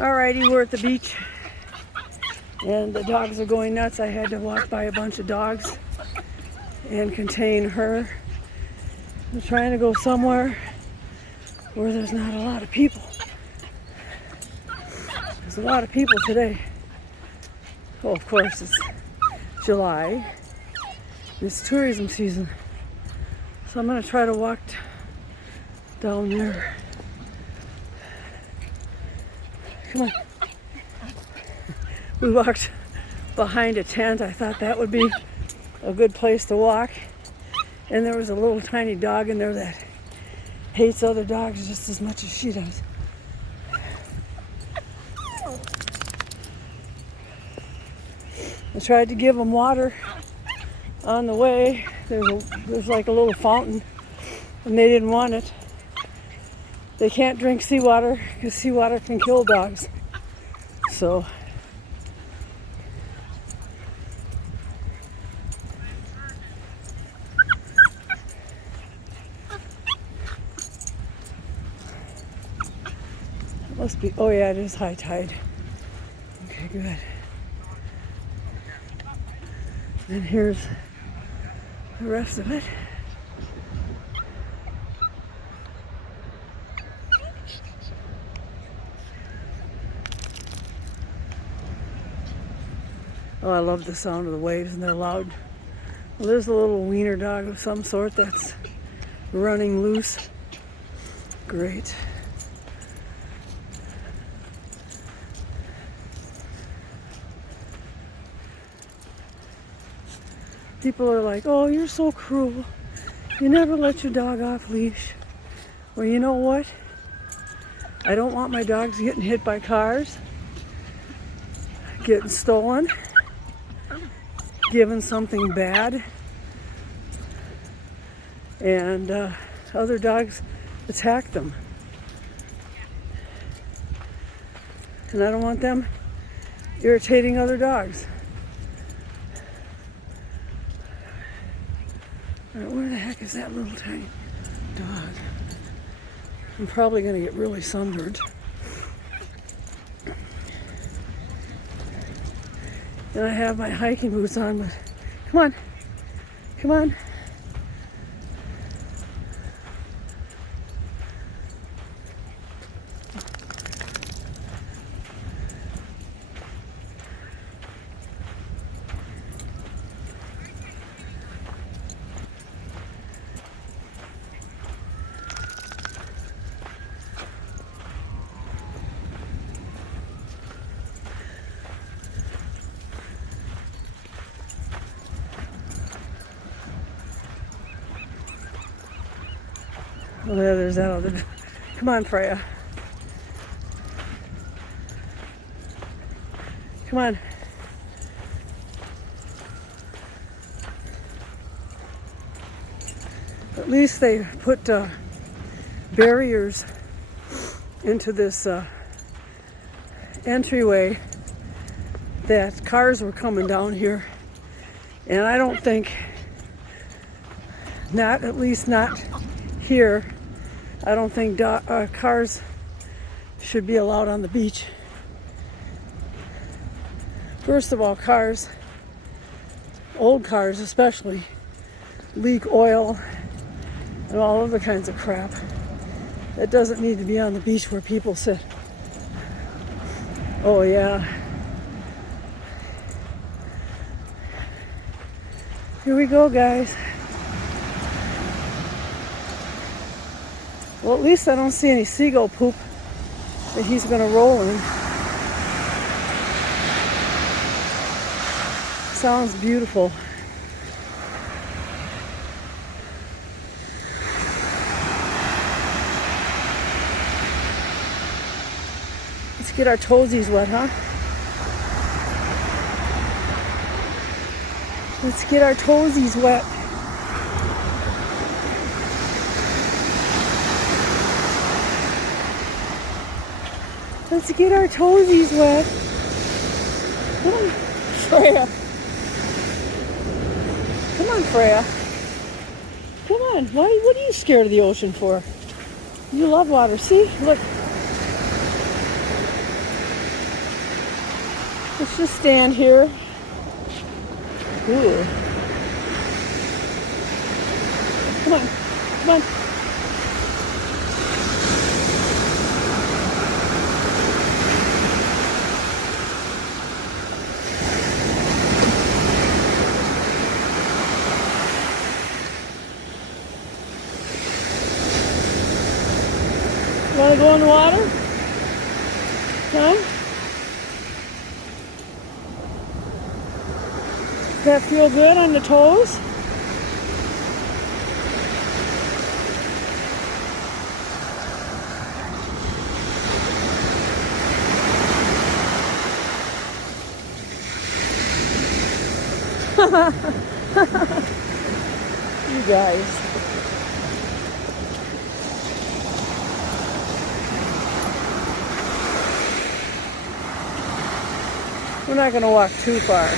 Alrighty, we're at the beach and the dogs are going nuts. I had to walk by a bunch of dogs and contain her. I'm trying to go somewhere where there's not a lot of people. There's a lot of people today. Oh, of course, it's July. It's tourism season. So I'm going to try to walk down there. Come on. We walked behind a tent. I thought that would be a good place to walk. And there was a little tiny dog in there that hates other dogs just as much as she does. I tried to give them water on the way. There's like a little fountain and they didn't want it. They can't drink seawater because seawater can kill dogs. So it must be, oh yeah, it is high tide. Okay, good. And here's the rest of it. Oh, I love the sound of the waves and they're loud. Well, there's a little wiener dog of some sort that's running loose. Great. People are like, oh, you're so cruel. You never let your dog off leash. Well, you know what? I don't want my dogs getting hit by cars, getting stolen, given something bad, and other dogs attack them. And I don't want them irritating other dogs. All right, where the heck is that little tiny dog? I'm probably going to get really sunburned. And I have my hiking boots on, but come on, come on. Oh, yeah, there's that other. Come on, Freya. Come on. At least they put barriers into this entryway that cars were coming down here. And I don't think, at least not here, I don't think cars should be allowed on the beach. First of all, cars, old cars especially, leak oil and all other kinds of crap. That doesn't need to be on the beach where people sit. Oh yeah. Here we go, guys. Well, at least I don't see any seagull poop that he's going to roll in. Sounds beautiful. Let's get our toesies wet, huh? Let's get our toesies wet. Let's get our toesies wet. Come on, Freya. Come on, Freya. Come on. What are you scared of the ocean for? You love water. See? Look. Let's just stand here. Ooh. Come on. Come on. Want to go in the water? Huh? Does that feel good on the toes? You guys. We're not going to walk too far.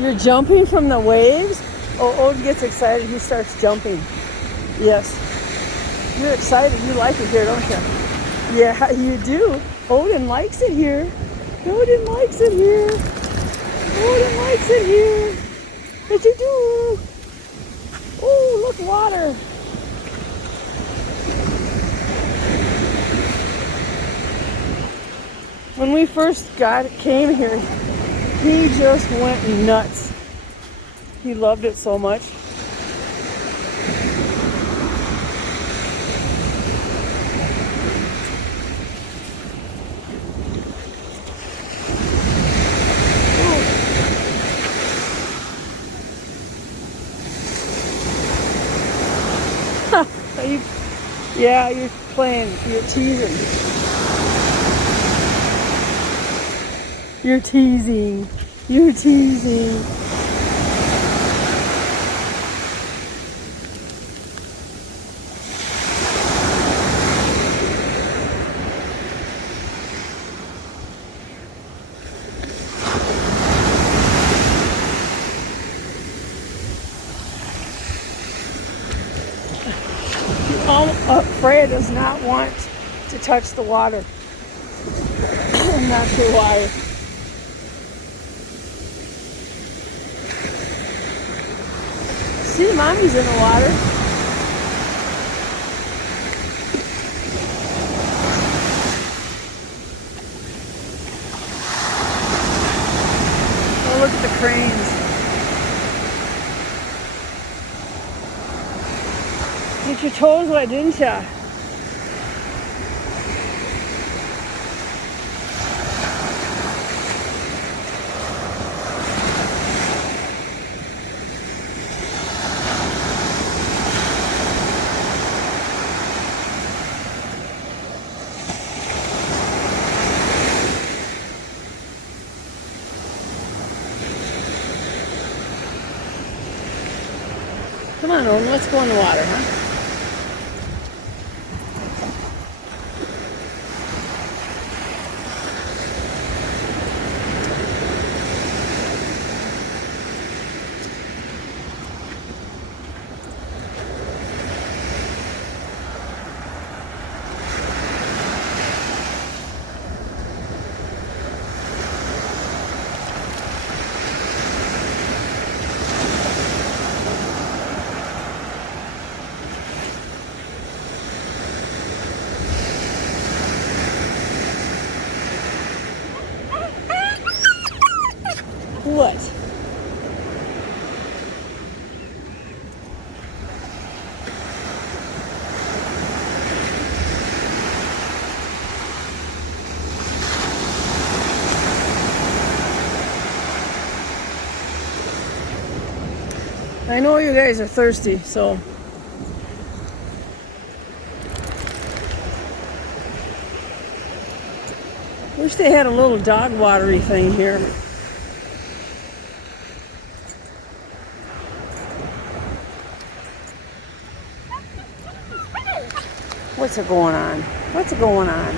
You're jumping from the waves? Oh, Ode gets excited. He starts jumping. Yes. You're excited. You like it here, don't you? Yeah, you do. Odin likes it here. Odin likes it here. Odin likes it here. Yes, you do. Oh, look, water. When we first came here, he just went nuts. He loved it so much. Yeah, you're playing, you're teasing. You're teasing. You're teasing. Freya does not want to touch the water. I'm not sure why. See, mommy's in the water. Oh, look at the cranes. Get your toes wet, didn't ya? Come on, Owen, let's go in the water, huh? What? I know you guys are thirsty, so wish they had a little dog watery thing here. What's going on? What's going on?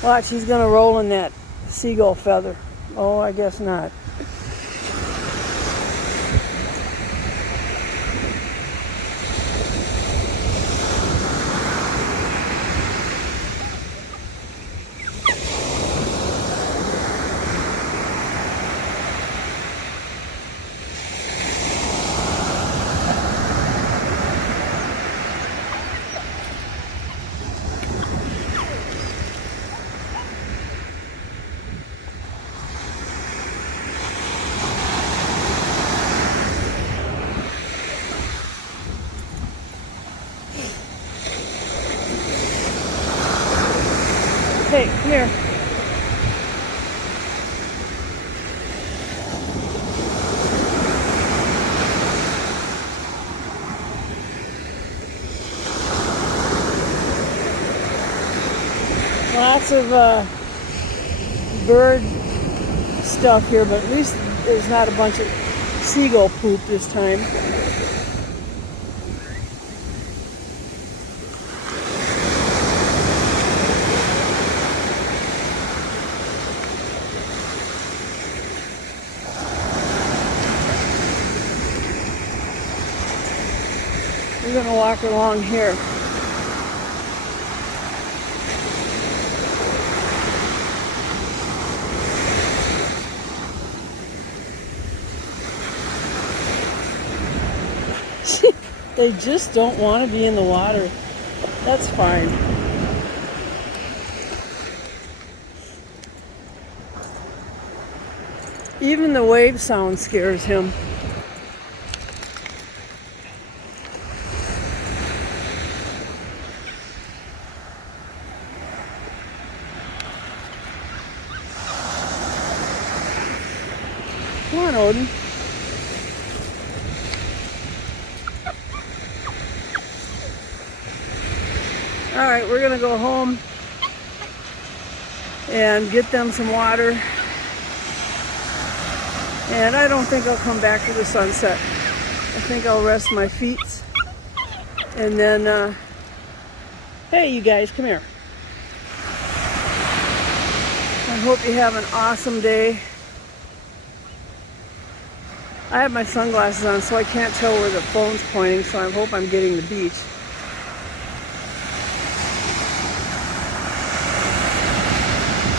Watch, he's gonna roll in that seagull feather. Oh, I guess not. Hey, come here. Lots of bird stuff here, but at least there's not a bunch of seagull poop this time. We're going to walk along here. They just don't want to be in the water. That's fine. Even the wave sound scares him. Come on, Odin. All right, we're gonna go home and get them some water. And I don't think I'll come back for the sunset. I think I'll rest my feet. And then, hey, you guys, come here. I hope you have an awesome day. I have my sunglasses on, so I can't tell where the phone's pointing, so I hope I'm getting the beach.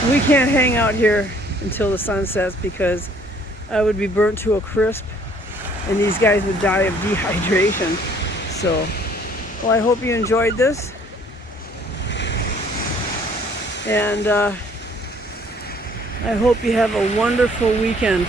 We can't hang out here until the sun sets because I would be burnt to a crisp and these guys would die of dehydration. So, well, I hope you enjoyed this. And I hope you have a wonderful weekend.